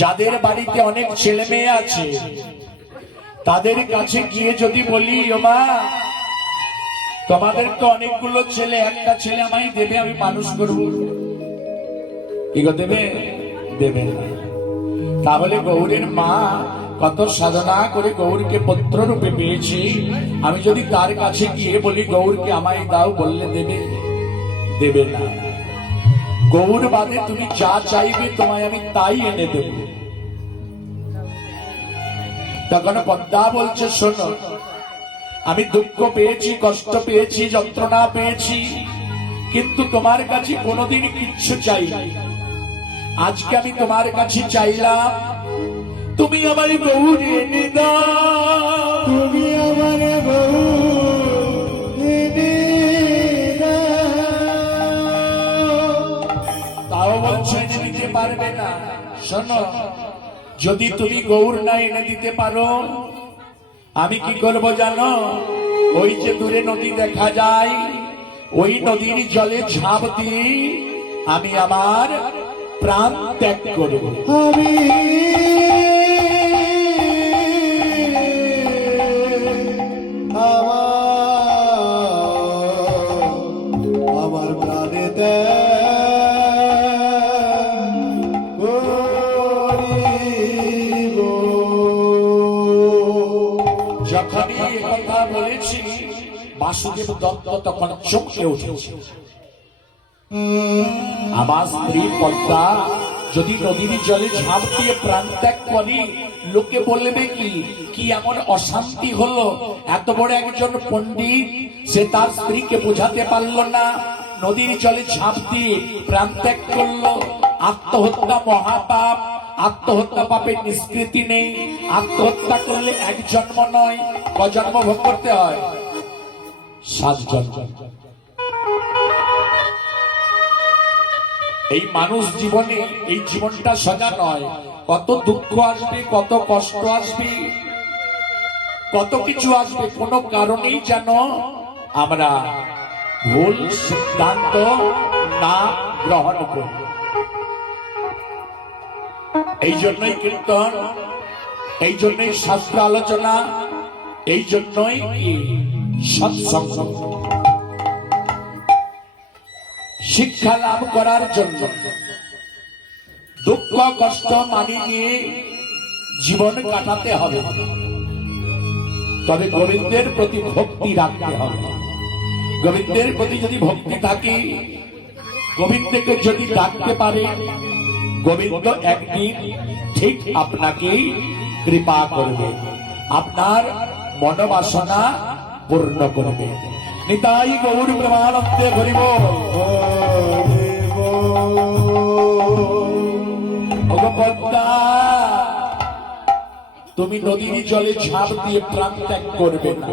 যাদের বাড়িতে অনেক ছেলে মেয়ে আছে তাদের কাছে গিয়ে যদি বলি, ও মা, তোমাদের তো অনেকগুলো ছেলে, একটা ছেলে আমায় দেবে, আমি মানুষ করব, কি দেবে? দেবে না। তাহলে গৌরের মা কত সাধনা করে গৌরকে পুত্র রূপে পেয়েছি, আমি যদি তার কাছে গিয়ে বলি গৌরকে আমায় দাও, বললে দেবে? দেবে না। গৌর বাদে তুমি যা চাইবে তোমায় আমি তাই এনে দেব। তখন পদ্মা বলছে, শোনো, আমি দুঃখ পেয়েছি, কষ্ট পেয়েছি, যন্ত্রণা পেয়েছি, কিন্তু তোমার কাছে কোনোদিন কিচ্ছু চাই নাই। আজকে আমি তোমার কাছে চাইলাম, তুমি আমার গৌর এনে দাও, তুমি আমার গৌর এনে দাও। তাও বলছো এনে দিতে পারবে না। শোনো, যদি তুমি গৌর না এনে দিতে পারো, আমি কি করবো জানো? ওই যে দূরে নদী দেখা যায়, ওই নদীর জলে ঝাঁপ দিয়ে আমি আমার প্রাণ ত্যাগ করব। আমি আমার প্রাণে যখনই কথা বলেছি বাসুদেব দত্ত তখন চমকে উঠেছে। আমার স্ত্রী পদ্মা যদি নদীর জলে ঝাঁপ দিয়ে প্রাণ ত্যাগ করি, লোকে বলবে কি কি এমন অশান্তি হলো? এত বড় একজন পণ্ডিত, সে তার স্ত্রীকে বোঝাতে পারলো না, নদীর জলে ঝাঁপ দিয়ে প্রাণ ত্যাগ করলো। আত্মহত্যা মহাপাপ, আত্মহত্যা পাপের নিষ্কৃতি নেই। আত্মহত্যা করলে এক জন্ম নয়, কজন্ম ভোগ করতে হয়? 7 জন্ম। এই মানুষ জীবনে, এই জীবনটা সোজা নয়। কত দুঃখ আসবে, কত কষ্ট আসবে, কত কিছু আসবে। কোনো কারণেই যেন আমরা ভুল সিদ্ধান্ত না গ্রহণ করি। এই জন্যই কীর্তন, এই জন্যই শাস্ত্র আলোচনা, এই জন্যই সৎসঙ্গ, শিক্ষা লাভ করার জন্য। দুঃখ কষ্ট মানিয়ে নিয়ে জীবন কাটাতে হবে, তবে গোবিন্দের প্রতি ভক্তি রাখতে হবে। গোবিন্দের প্রতি যদি ভক্তি থাকে, গোবিন্দকে যদি ডাকতে পারে, গোবিন্দ একদিন ঠিক আপনাকে কৃপা করবে, আপনার মনোবাসনা পূর্ণ করবে। নিতাই গৌর প্রেমানন্দে হরি বল। পদ্মা, তুমি নদীর জলে ঝাঁপ দিয়ে প্রাণ ত্যাগ করবে না,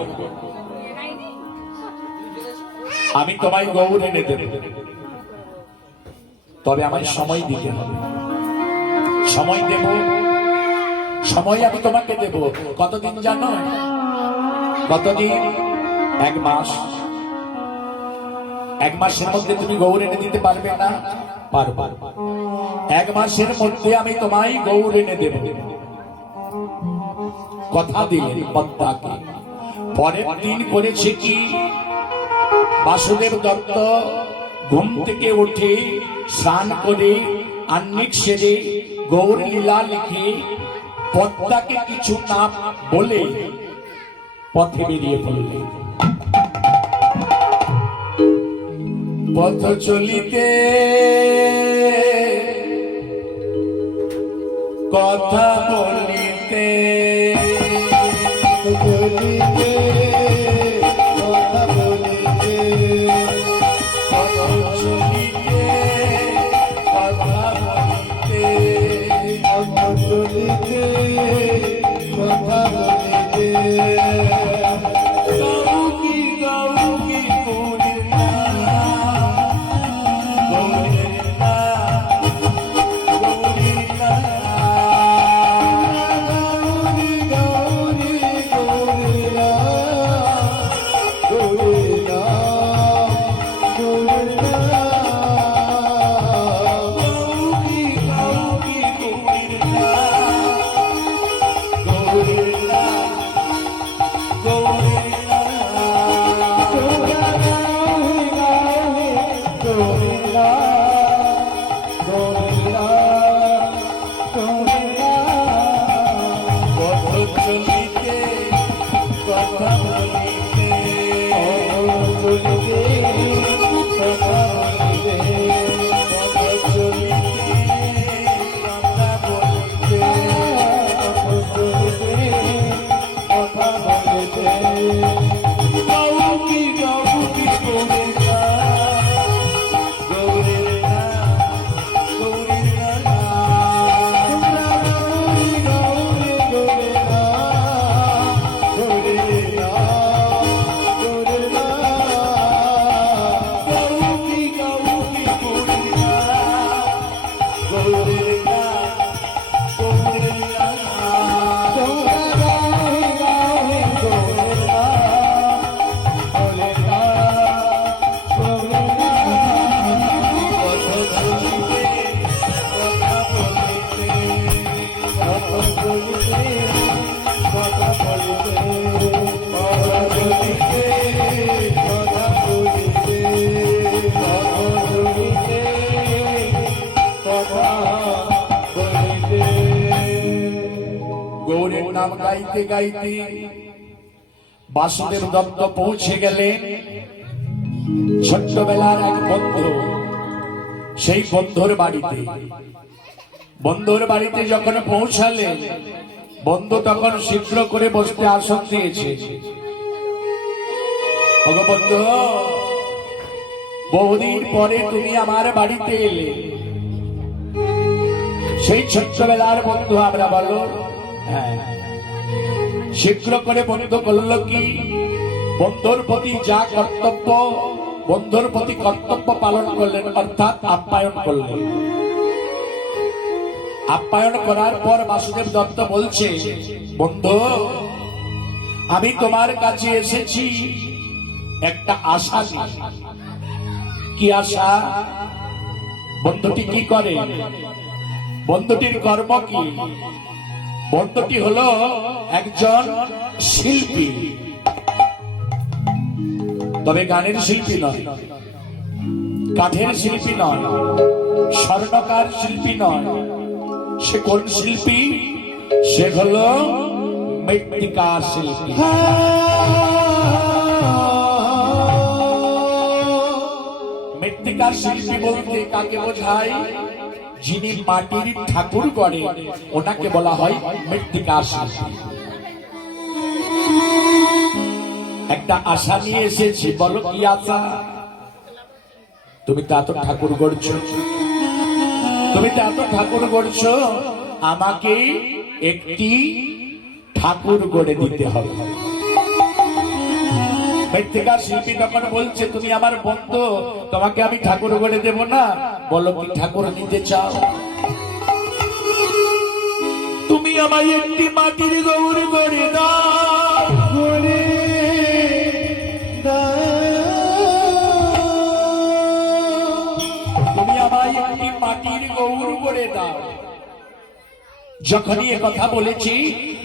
আমি তোমায় গৌর এনে দেব, তবে আমায় সময় দিতে হবে। সময় দেব, সময় আমি তোমাকে দেব। কতদিন জানো? কতদিন? 1 মাস। 1 মাসের মধ্যে তুমি গৌর এনে দিতে পারবে না? পারবে। 1 মাসের মধ্যে আমি তোমায় গৌর এনে দেব, কথা দিলেন পদ্মাকে। পরের দিন করেছে কি? বাসুদেব দত্ত ঘুম থেকে উঠে স্নান করে আহ্নিক সেরে গৌর লীলা লিখে পদ্মাকে কিছু না বলে পথে বেরিয়ে পড়লেন। পথ চলিতে কথা বলিতে গৌরের নাম গাইতে গাইতে বাসুদেব দত্ত পৌঁছে গেলেন ছোট্টবেলার এক বন্ধু, সেই বন্ধুর বাড়িতে। বন্ধুর বাড়িতে যখন পৌঁছালেন, বন্ধু তখন শীঘ্র করে বসতে আসন দিয়েছে। ওগো বন্ধু, বহুদিন পরে তুমি আমার বাড়িতে এলে। সেই ছোট্টবেলার বন্ধু আমরা বলো, হ্যাঁ। শীঘ্র করে বন্ধু করল কি, বন্ধুর প্রতি যা কর্তব্য, বন্ধুর প্রতি কর্তব্য পালন করলেন, অর্থাৎ আপ্যায়ন করলেন। আপ্যায়ন করার পর বাসুদেব দত্ত বলছে, বন্ধু, আমি তোমার কাছে এসেছি একটা আশা নিয়ে। কি আশা? বন্ধুটি কি করে? বন্ধুটির কর্ম কি? বন্ধুটি হলো একজন শিল্পী, তবে গানের শিল্পী নয়, কাঠের শিল্পী নয়, স্বর্ণকার শিল্পী নয়। সে কোন শিল্পী? সে হলো মৃত্তিকার শিল্পী। মৃত্তিকার শিল্পী বলতে কাকে বোঝায়? যিনি মাটির ঠাকুর করে ওনাকে বলা হয় মৃত্তিকার শিল্পী। একটা আশা নিয়ে এসেছি, বলো কি আশা? তুমি তো এত ঠাকুর গড়ছো, তুমি তো এত ঠাকুর গড়ছো, আমাকে একটি ঠাকুর গড়ে দিতে হবে। মৃত্তিকার শিল্পী তখন বলছে, তুমি আমার বন্ধু, তোমাকে আমি ঠাকুর গড়ে দেব না। বলো কি ঠাকুর নিতে চাও? তুমি আমায় একটি মাটির গৌর গড়ে দাও, তুমি আমায় একটি মাটির গৌর গড়ে দাও। যখনই এ কথা বলেছি,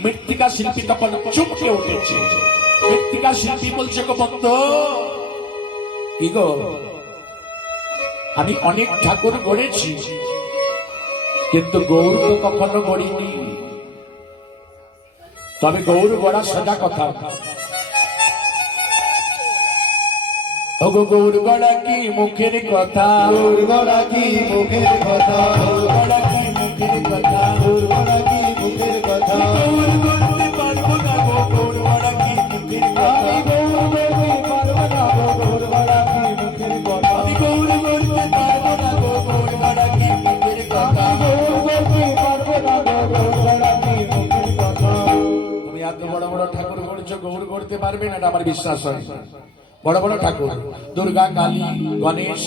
মৃত্তিকা শিল্পী তখন চমকে উঠেছে। মৃত্তিকা শিল্পী বলছে, গো বন্ধু, কি গো, আমি অনেক ঠাকুর গড়েছি, কিন্তু গৌর তো কখনো গড়িনি। তবে গৌর গড়া সোজা কথা। ওগো গৌর গড়া কি মুখের কথা, গৌর গড়া কি মুখের কথা, গৌর গড়া কি মুখের কথা, গৌর গড়া কি মুখের কথা, গৌর গড়তে পারবো না গো, গৌর গড়া কি মুখের কথা, আমি গৌর গড়তে পারবো না গো, গৌর গড়া কি মুখের কথা, আমি গৌর গড়তে পারবো না গো, গৌর গড়া কি মুখের কথা। গৌর গড়তে পারবো না গো, গৌর গড়া কি মুখের কথা। তুমি এত বড় বড় ঠাকুর গড়ছো, গৌর গড়তে পারবে না, এটা আমার বিশ্বাস হয়। বড় বড় ঠাকুর, দুর্গা, কালী, গণেশ,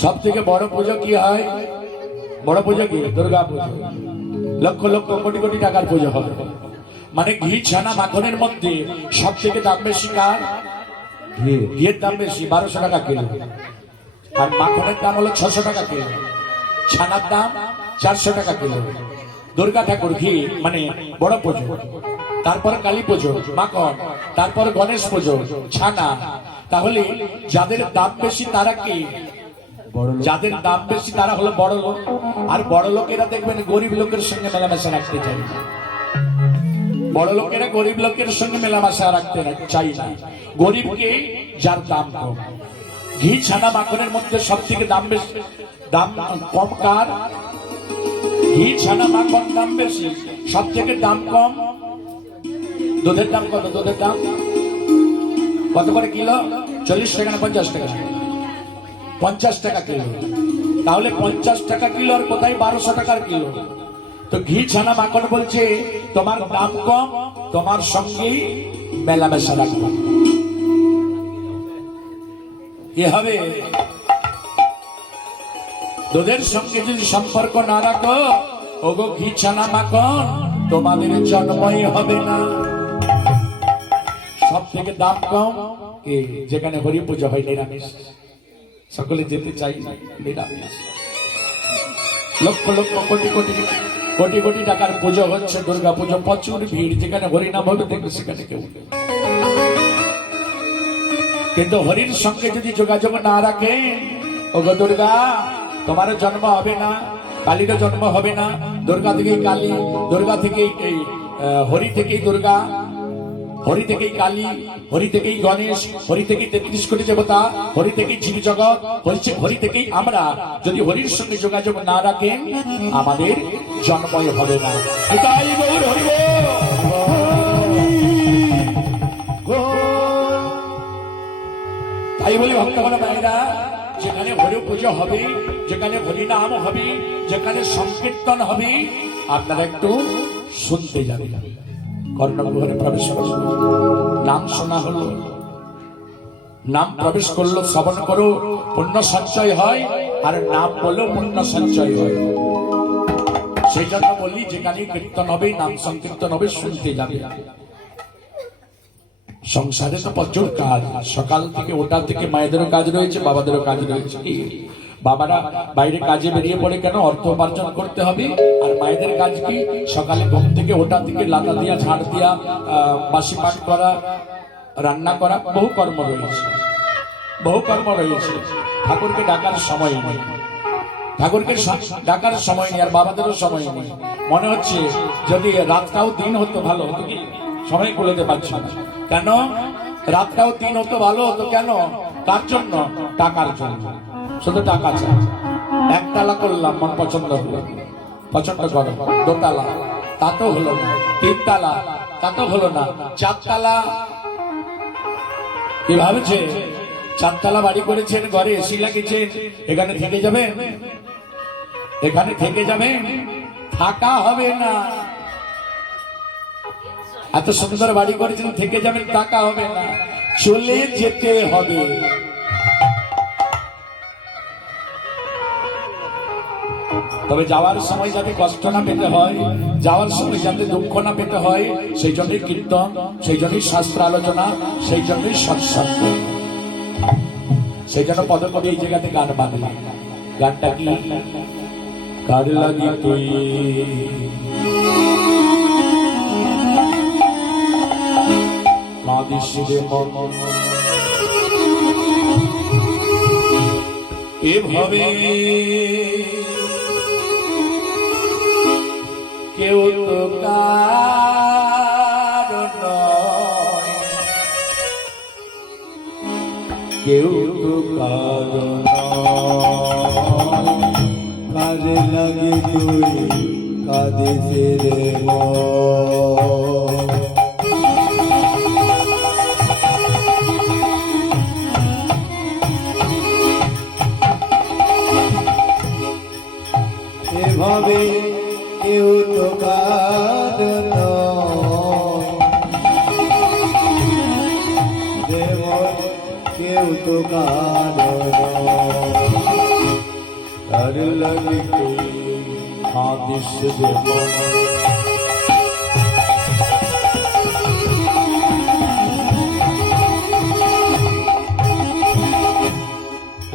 সব থেকে বড় পুজো কি হয়? বড় পুজো কি? দুর্গা পুজো। লক্ষ লক্ষ কোটি কোটি টাকার পুজো হবে। মানে ঘি, ছানা, মাখনের মধ্যে সব থেকে দাম বেশি কার? ঘিয়ের দাম বেশি, 1200 টাকা কিলো। আর মাখনের দাম হলো 600 টাকা কিলো। ছানার দাম 400 টাকা কিলো। দুর্গা ঠাকুর ঘি মানে বড় পুজো, তারপর কালী পুজো মাখন, তারপর গণেশ পুজো ছানা। তাহলে যাদের দাম বেশি তারা কি? যাদের দাম বেশি তারা হলো বড় লোক। আর বড় লোকেরা দেখবেন গরিব লোকের সঙ্গে মেলামেশা রাখতে চাই। বড় লোকেরা গরিব লোকের সঙ্গে মেলামেশা রাখতে চাই না। গরিবকে যার দাম কম। ঘি, ছানা, মাখনের মধ্যে সব থেকে দাম বেশি, দাম কম কার? ঘি, ছানা, মাখন দাম বেশি, সব থেকে দাম কম দুধের দাম কত? দুধের দাম কত করে কিলো? 40 টাকা না 50 টাকা? 50 টাকা কিলো। তাহলে 50 টাকা কিলো আর কোথায় 1200 টাকার কিলো? তো ঘি, ছানা, মাখন বলছে তোমার দাম কম, তোমার সঙ্গে মেলামেশা রাখবো। কি হবে? দুধের সঙ্গে যদি সম্পর্ক না রাখো, ওগো ঘি, ছানা, মাখন, তোমাদের জন্মই হবে না। সব থেকে দাম কম কি? যেখানে হরি পুজো হয় নিরামিষ, সকলে যেতে চাই না, নিরামিষ। লক্ষ লক্ষ কোটি কোটি কোটি কোটি টাকার পুজো হচ্ছে, দুর্গা পুজো, প্রচুর ভিড়, যেখানে হরিনাম হবে দেখবে সেখানে কেউ নেই। কিন্তু হরির সঙ্গে যদি যোগাযোগ না রাখে, ওগো দুর্গা, তোমার জন্ম হবে না, কালীর জন্ম হবে না। দুর্গা থেকেই কালী, দুর্গা থেকেই হরি থেকেই দুর্গা, হরি থেকেই কালী, হরি থেকেই গণেশ, হরি থেকেই 33 কোটি দেবতা, হরি থেকেই জীব জগৎ, হরি থেকেই আমরা। যদি হরির সঙ্গে যোগাযোগ না রাখেন, আমাদের জন্মই হবে না। এটাই গৌর হরি বল। তাই বলি ভক্তগণ ভাইরা, যেখানে হরি পুজো হবে, যেখানে হরি নাম হবে, যেখানে সংকীর্তন হবে, আপনারা একটু শুনতে যাবেন। কর্ণগৃহে প্রবেশ করো, নাম শোনা হলো, নাম প্রবেশ করলো, শ্রবণ করো, পুণ্য সঞ্চয় হয়, আর নাম বলো পুণ্য সঞ্চয় হয়। সেই জন্য বলি, যেখানে কীর্তন হবে, নাম সংকীর্তন হবে, শুনতে যাবে। সংসারে তো প্রচুর কাজ, সকাল থেকে ওটা থেকে মায়েদেরও কাজ রয়েছে, বাবাদেরও কাজ রয়েছে। বাবারা বাইরে কাজে বেরিয়ে পড়ে কেন? অর্থ উপার্জন করতে হবে। আর মায়েদের কাজ কি? সকালে ঘুম থেকে ওটা থেকে লাতা দিয়া, ঝাড় দিয়া, বাসি পাঠ করা, রান্না করা, বহু কর্ম রয়েছে, বহু কর্ম রয়েছে। ঠাকুরকে ডাকার সময় নেই, ঠাকুরকে ডাকার সময় নেই, আর বাবাদেরও সময় নেই। মনে হচ্ছে যদি রাতটাও দিন হতো ভালো হতো, কি সময় করতে পারছি না কেন? রাতটাও দিন হতো ভালো হতো কেন? তার জন্য, টাকার জন্য। শুধু টাকা চাই। একতলা করলাম, মন পছন্দ হলো, পছন্দ করো, দোতলা, তা তো হলো না, তিনতলা, তা তো হলো না, চারতলা। কি ভাবছে? চারতলা বাড়ি করেছেন, ঘরে এসি লাগিয়েছেন, এখানে থেকে যাবেন, এখানে থেকে যাবেন, থাকা হবে না। এত সুন্দর বাড়ি করেছেন, থেকে যাবেন, থাকা হবে না, চলে যেতে হবে। তবে যাওয়ার সময় যাতে কষ্ট না পেতে হয়, যাওয়ার সময় যাতে দুঃখ না পেতে হয়, সেই জন্যই কীর্তন, সেই জন্যই শাস্ত্র আলোচনা, সেই জন্যই সৎসঙ্গ। সেই জন্য পদকবি এই জায়গাতে গান বাঁধে। গানটা কি? কার লাগি তুই কাঁদিস রে মন, এভাবে কেউ তো কারণ নয়, কেউ তো কারণ নয়। কাজে লাগে তুই কাঁদিস রে মন, এভাবে কেউ তো কারণ নয়, দেবর কেউ তো কারণ নয়। কার লাগি তুই কাঁদিস রে মন,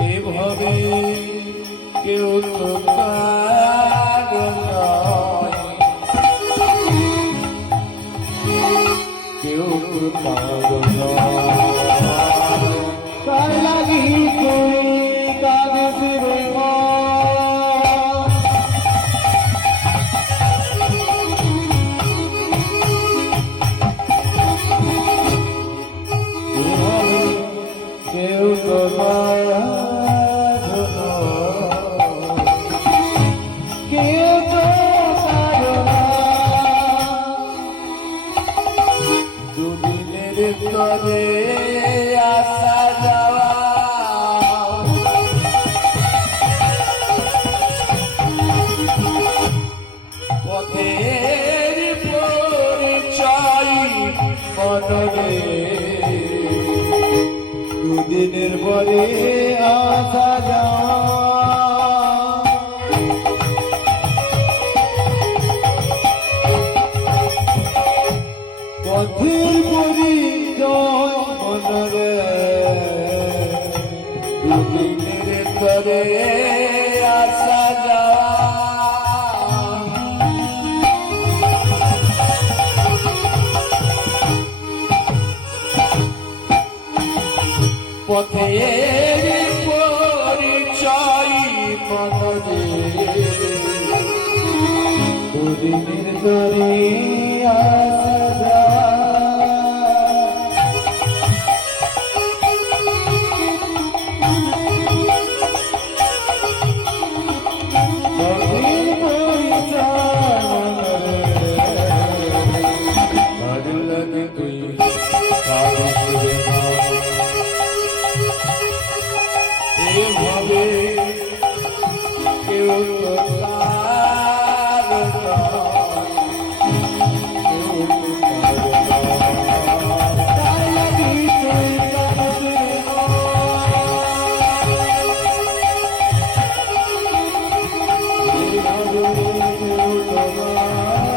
এভাবে কেউ তো কারণ নয়, কেউ তো কারণ নয়। কার লাগি তুই কাঁদিস রে মন, এভাবে কেউ তো কারণ নয়, কেউ তো কারণ নয়। দুদিনের তরে আসা যাওয়া, পথের পরিচয় মনরে, দুদিনের পরে আসা যাওয়া, পথের পরিচয় মনরে, দুদিনের তরে আসা যাওয়া, বহুদিনের ধরে আসা গভীর পরিচয় আর লাগে তুই কাঁদিস রে মা। এভাবে কেউ তো তার নয়, কেউ তো তার নয়। তাই লাগি তুই কাঁদিস রে মা। এভাবে কেউ তো তার নয়,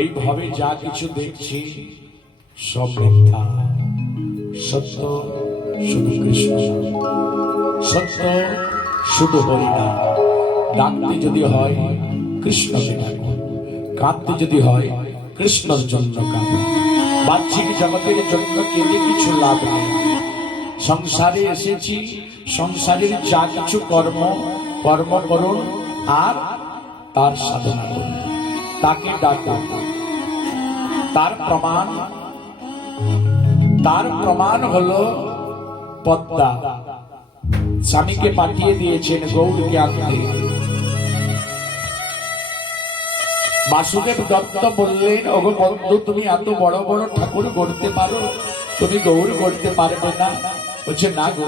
এইভাবে যা কিছু দেখছি সব মিথ্যা, সত্য শুধু কৃষ্ণ, সত্য শুধু হরিনাম। ডাকতে যদি হয় কৃষ্ণকে ডাকো, কাঁদতে যদি হয় কৃষ্ণর জন্য কাঁদো। বাহ্যিক জগতের জন্য কেঁদে কিছু লাভ নেই। সংসারে এসেছি, সংসারের যা কিছু কর্ম করুন আর তার সাধনা করুন, তাকে ডাকুন। তার প্রমাণ হলো পদ্মা। স্বামীকে পাঠিয়ে দিয়েছেন গৌরকে আনতে। বাসুদেব দত্ত বললেন, ওগো বন্ধু, তুমি এত বড় বড় ঠাকুর গড়তে পারো, তুমি গৌর গড়তে পারবে না? বলছে, না গো,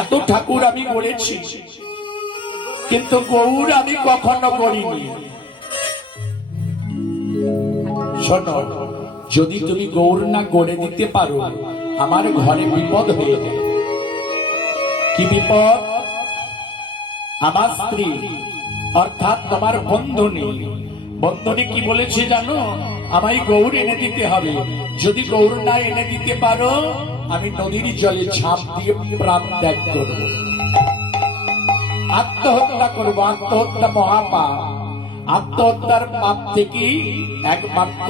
এত ঠাকুর আমি গড়েছি, কিন্তু গৌর আমি কখনো করিনি। শোনো, যদি তুমি গৌর না গড়ে দিতে পারো, আমার ঘরে বিপদ হয়ে যাবে। কি বিপদ? আমার স্ত্রী অর্থাৎ তোমার বন্ধনী কি বলেছে জানো? আমায় গৌর এনে দিতে হবে। যদি গৌর না এনে দিতে পারো, আমি নদীর জলে ঝাঁপ দিয়ে প্রাণ ত্যাগ করব, আত্মহত্যা করব। আত্মহত্যা মহাপাপ। আত্মহত্যার পাপ থেকে একমাত্র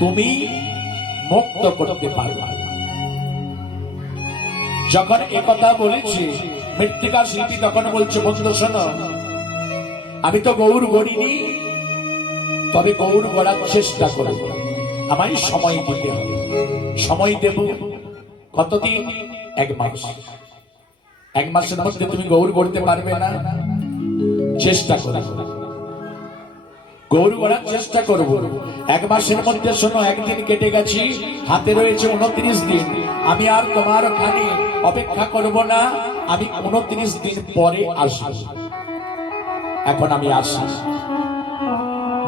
তুমি মুক্ত করতে পারবে। যখন একথা বলেছে, মৃত্তিকা শিল্পী তখন বলছে, বন্ধু শোনো, আমি তো গৌর গড়িনি, তবে গৌর গড়ার চেষ্টা করব। আমায় সময় দিতে হবে। সময় দেব কতদিন? 1 মাস। 1 মাসের মধ্যে তুমি গৌর গড়তে পারবে না? চেষ্টা করো, গৌর গড়ার চেষ্টা করব। 1 মাসের মধ্যে শোনো, একদিন কেটে গেছি, হাতে রয়েছে 29 দিন। আমি আর তোমার ওখানে অপেক্ষা করব না, আমি 29 দিন পরে আসব। এখন আমি আসি।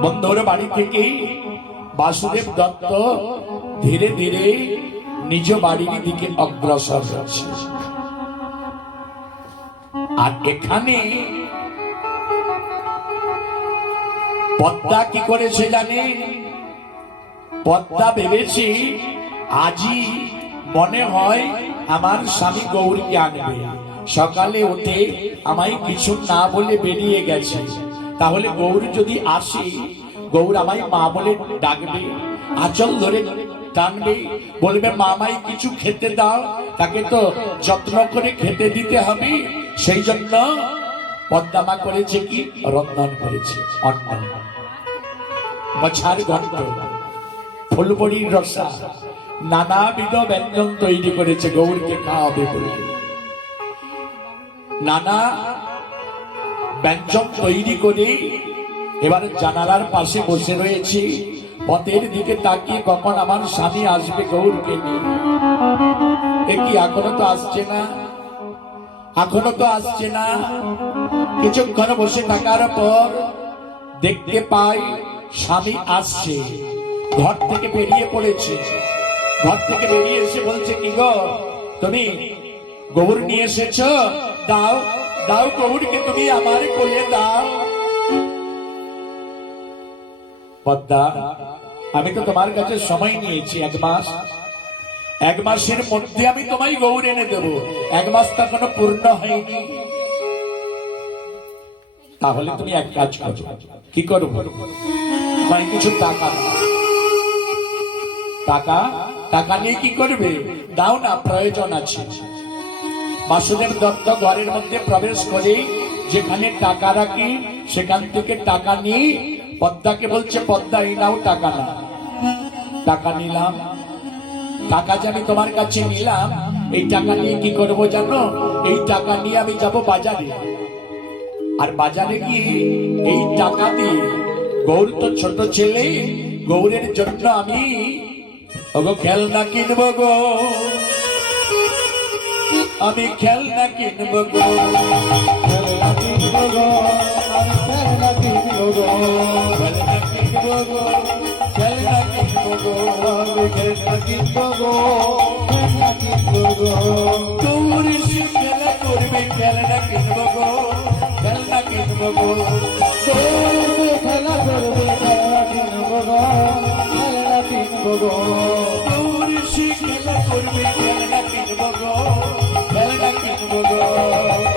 বন্ধুর বাড়ি থেকে বাসুদেব দত্ত ধীরে ধীরে নিজ বাড়ির দিকে অগ্রসর হচ্ছে। আর এখানে পদ্মা কি করেছে জানে? পদ্মা ভেবেছি আজই মনে হয় আমার স্বামী গৌরীকে আনবে। সকালে উঠে আমায় কিছু না বলে বেরিয়ে গেছে। তাহলে গৌর যদি আসে, গৌর আমায় মা বলে ডাকবে, আঁচল ধরে টানবে, বলবে মামাই কিছু খেতে দাও। তাকে তো যত্ন করে খেতে দিতে হবে। সেই জন্য পদ্মা করেছে কি? রন্ধন করেছে। অন্ন, মাছের ঘন্ট, ফুলবড়ির রসা, নানাবিধ ব্যঞ্জন তৈরি করেছে গৌরকে খাওয়াবে বলে। নানা ব্যঞ্জন তৈরি করে এবার জানালার পাশে বসে রয়েছে। পথের দিকে তাকিয়ে কখন আমার স্বামী আসবে গৌরকে নিয়ে। এ কি এখনো তো আসছে না, এখনো তো আসছে না। কিছুক্ষণ বসে থাকার পর দেখতে পাই স্বামী আসছে, ঘর থেকে বেরিয়ে পড়েছে। ঘর থেকে বেরিয়ে এসে বলছে, কি গো তুমি গৌর নিয়ে এসেছ? দাও দাও গৌরকে তুমি আমার কোলে দাও। পদ্মা, আমি তো তোমার কাছে সময় নিয়েছি 1 মাস। 1 মাসের মধ্যে আমি তোমায় গৌর এনে দেব। 1 মাস তো এখনো পূর্ণ হয়নি। তাহলে তুমি এক কাজ করো। কি করবো? তোমায় কিছু টাকা দাও। টাকা? টাকা নিয়ে কি করবে? দাও না, প্রয়োজন আছে। বাসুদেব দত্ত ঘরের মধ্যে প্রবেশ করে যেখানে টাকা রাখি সেখান থেকে টাকা নিয়ে পদ্মাকে বলছে, পদ্মা এই নাও টাকা না। টাকা নিলাম। টাকা যে আমি তোমার কাছে নিলাম, এই টাকা নিয়ে কি করবো জানো? এই টাকা নিয়ে আমি যাব বাজারে। আর বাজারে গিয়ে এই টাকা দিয়ে, গৌর তো ছোট ছেলে, গৌরের জন্য আমি ওগো খেলনা কিনবো গো। আমি খেলনা কিনবো গো। খেলনা কিনবো গো, আমি খেলনা কিনবো গো। খেলনা কিনবো গো, খেলনা কিনবো গো। আমি খেলনা কিনবো গো, খেলনা কিনবো গো। গৌর সে খেলা করবে, খেলনা কিনবো গো, খেলনা কিনবো গো। গৌর খেলা করবে, খেলনা কিনবো গো, খেলনা কিনবো গো। গৌর সে খেলা করবে, খেলনা কিনবো গো, খেলনা কিনবো গো।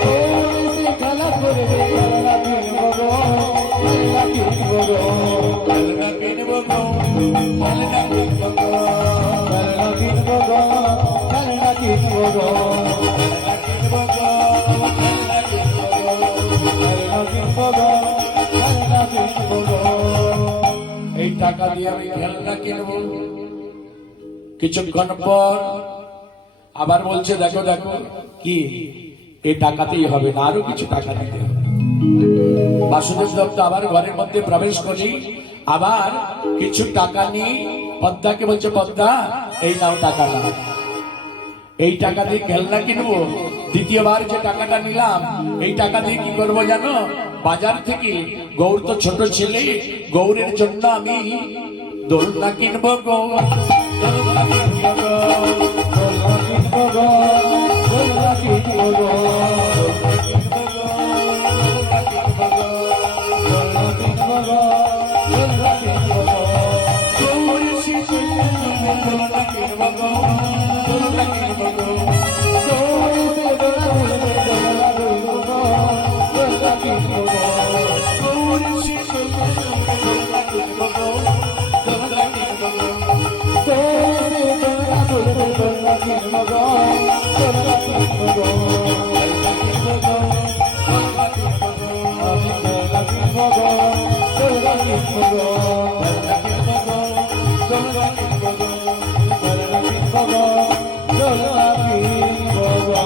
গৌর খেলা করবে, খেলনা কিনবো গো, খেলনা কিনবো গো। খেলনা কিনবো গো, খেলনা কিনবো গো। খেলনা কিনবো গো, খেলনা কিনবো গো। খেলনা কিনবো গো, খেলনা কিনবো গো। খেলনা কিনবো গো, খেলনা কিনবো গো। এই টাকা দিয়ে আমি খেলনা কিনবো। কিছুক্ষণ পর আবার বলছে, দেখো দেখো কি, এই টাকাতেই হবে না, আরো কিছু টাকা দিতে হবে। বাসুদেব দত্ত আবার ঘরের মধ্যে প্রবেশ করি, আবার কিছু টাকা নিয়ে পদ্মাকে বলছে, পদ্মা এই নাও টাকা নাও। এই টাকা দিয়ে খেলনা কিনবো। দ্বিতীয়বার যে টাকাটা নিলাম, এই টাকা দিয়ে কি করবো জানো? বাজার থেকে, গৌর তো ছোট ছেলে, গৌরের জন্য আমি দোলনা কিনবো গো, দোলনা কিনবো গো। খেলনা কিনবো গো, খেলনা কিনবো গো। খেলনা কিনবো গো, খেলনা কিনবো গো। গৌর সে দোলনা কিনবো গো, দোলনা কিনবো গো। গৌরকে দোলা উঠবে, দোলা উঠবো গো, দোলা কিনবো গো। গৌর সে দোলনা কিনবো গো, দোলনা কিনবো গো। গৌরকে দোলা উঠবে, দোলা কিনবো গো, দোলা কিনবো গো। আমি খেলনা কিনবো গো, দোলা কিনবো গো। খেলনা কিনবো গো, দোলা কিনবো গো। খেলনা কিনবো গো, দোলা কিনবো গো।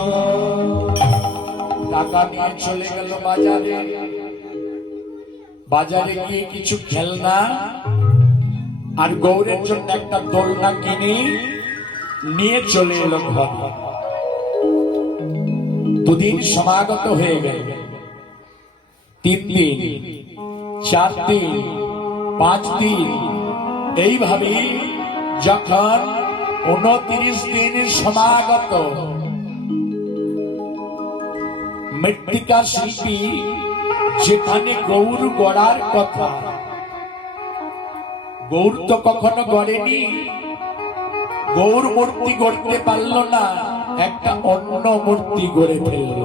টাকা নিয়ে চলে গেল বাজারে। বাজারে গিয়ে কিছু খেলনা আর গৌরের জন্য একটা দোলনা কিনে নিয়ে চলে এলো ঘরে। 2 দিন সমাগত হয়ে গেল। 3 দিন, 4 দিন, 5 দিন, এইভাবে যখন 29 দিন সমাগত, মৃত্তিকা শিল্পী যেখানে গৌর গড়ার কথা, গৌর তো কখনো গড়েনি, গৌর মূর্তি গড়তে পারলো না, একটা অন্য মূর্তি গড়ে ফেলল।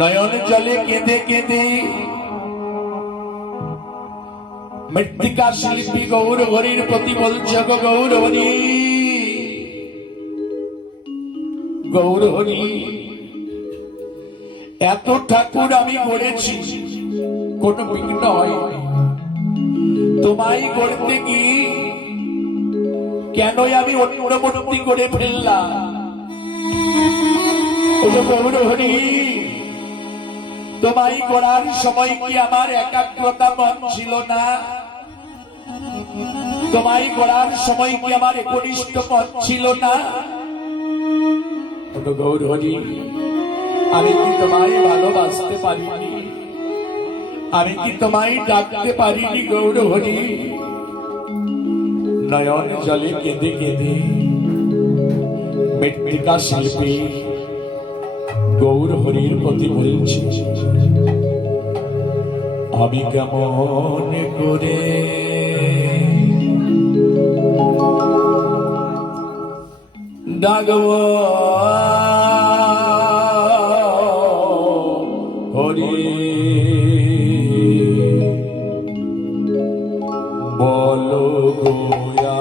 নয়ন জলে কেঁদে কেঁদে মৃত্তিকা শিল্পী গৌর হরির প্রতি বলছে, গো গৌর হরি, গৌর হরি, এত ঠাকুর আমি গড়েছি, কোনো বিঘ্ন হয়নি। তোমায় গড়তে গিয়ে কেন আমি অন্য মূর্তি করে ফেললাম? ও গৌর হরি, তোমায় করার সময় কি আমার একাগ্রতা মন ছিল না? তোমায় করার সময় কি আমার একনিষ্ঠ মন ছিল না? গৌর হরি, আমি কি তোমায় ভালোবাসতে পারিনি? আমি কি তোমায় ডাকতে পারিনি? গৌর হরি, নয়ন জলে কেঁদে কেঁদে মৃত্তিকা শিল্পী গৌর হরির প্রতি বলছি, আমি কেমন করে ডাকব হরি, বলো গোয়া,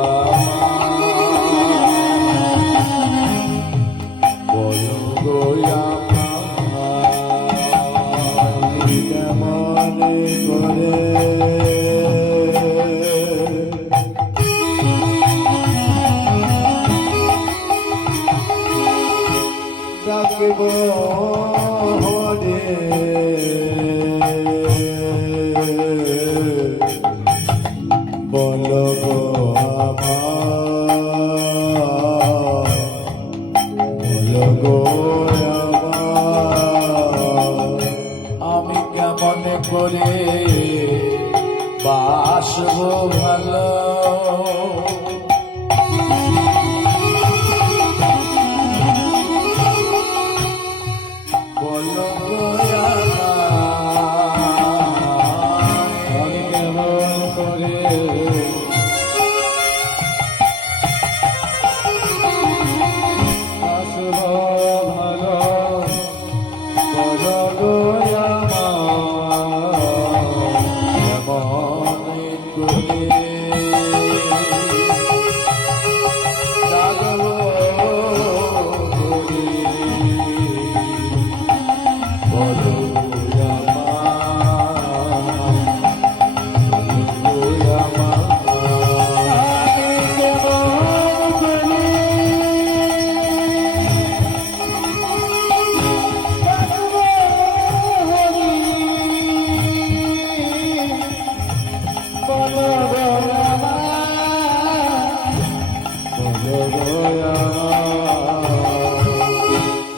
বলো গোয়া কেমন করে ডাকব হরে, বলো গো আমার, বলো গো আমার, আমি কেমন করে বাসব ভালো, বলো গো আমার, আমি কেমন করে বাসব ভালো, বলো গো আমার, কেমন করে ডাকব হরি, বলো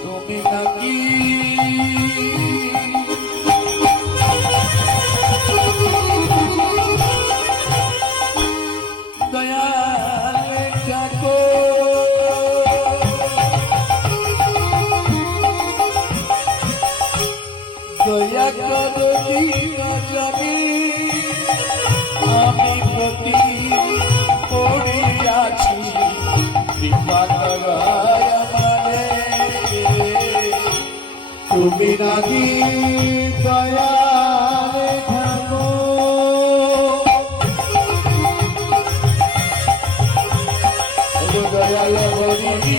তুমি নাকি দয়াল ঠাকুর, দয়া করো জানি আমি প্রতি পড়িয়াছি, কৃপা করায় আমারে, তুমি নাকি দয়াল ঠাকুর, দয়াল হরি,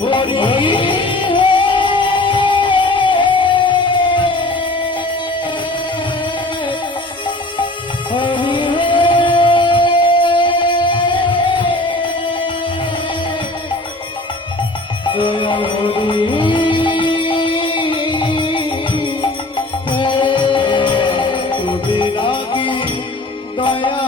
হরি তুমি নাকি দয়া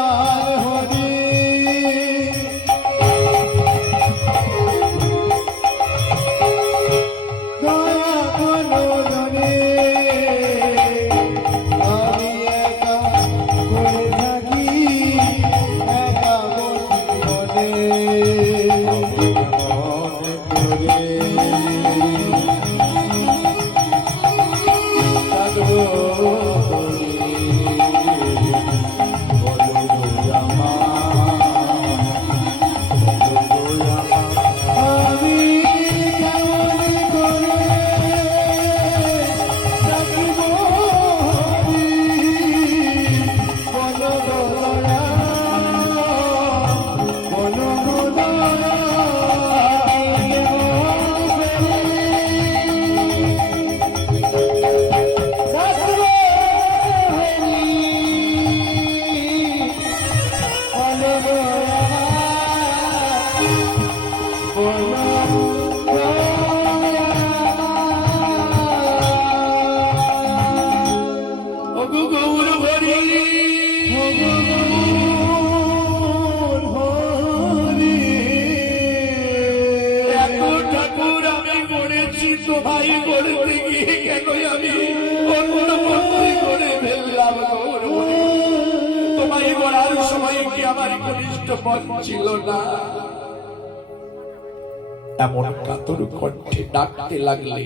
এত ঠাকুর আমি গড়েছি, তো ভাই গড়তে গিয়ে কেন আমি অন্য মন্ত্রী করে ফেললাম? তোমায় গড়ার সময় কি আমার কনিষ্ঠ পথ ছিল না? এমন কাতর কণ্ঠে ডাকতে লাগলে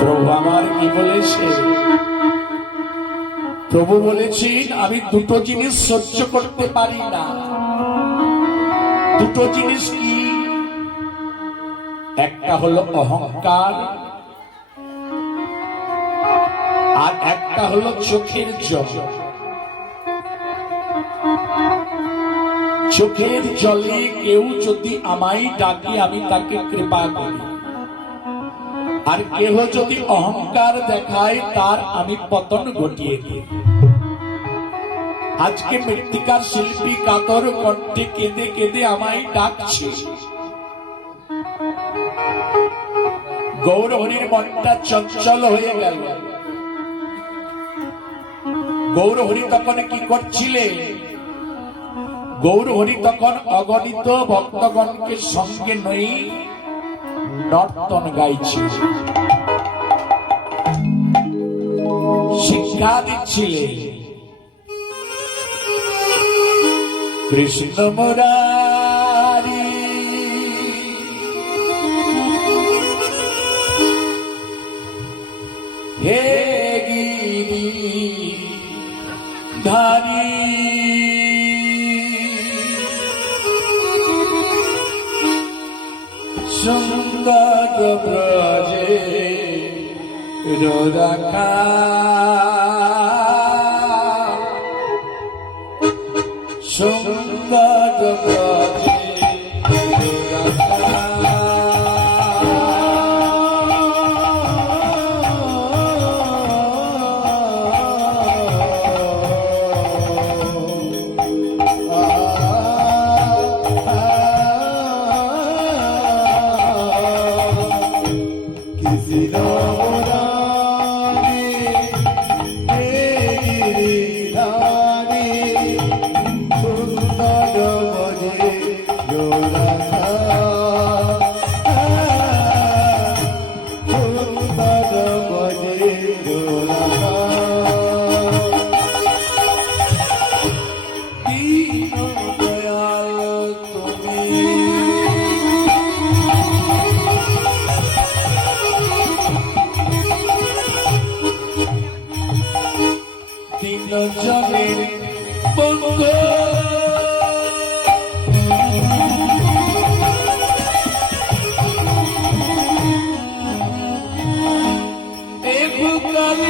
প্রভু আমার কি বলেছে? প্রভু বলেছেন, আমি দুটো জিনিস সহ্য করতে পারি না। দুটো জিনিস কি? একটা হলো অহংকার, আর একটা হলো চোখের জল। চোখের জলে কেউ যদি আমায় ডাকে, আমি তাকে কৃপা করি, আর কেহ যদি অহংকার দেখায়, তার আমি পতন ঘটিয়ে দিই। আজকে মৃত্তিকার শিল্পী কাতর কণ্ঠে কেঁদে কেঁদে আমায় ডাকছে। গৌরহরির মনটা চঞ্চল হয়ে গেল। গৌরহরি তখন কি করছিলেন? গৌরহরি তখন অগণিত ভক্তগণকে সঙ্গে নই নর্তন গাইছিল, শিক্ষা দিচ্ছিলেন। কৃষ্ণ মুরারি হে গিরি ধারি, সুন্দর ব্রজে রাখা, সুন্দর ব্রজে রাখা। জনের বন্ধু এ ভুকালে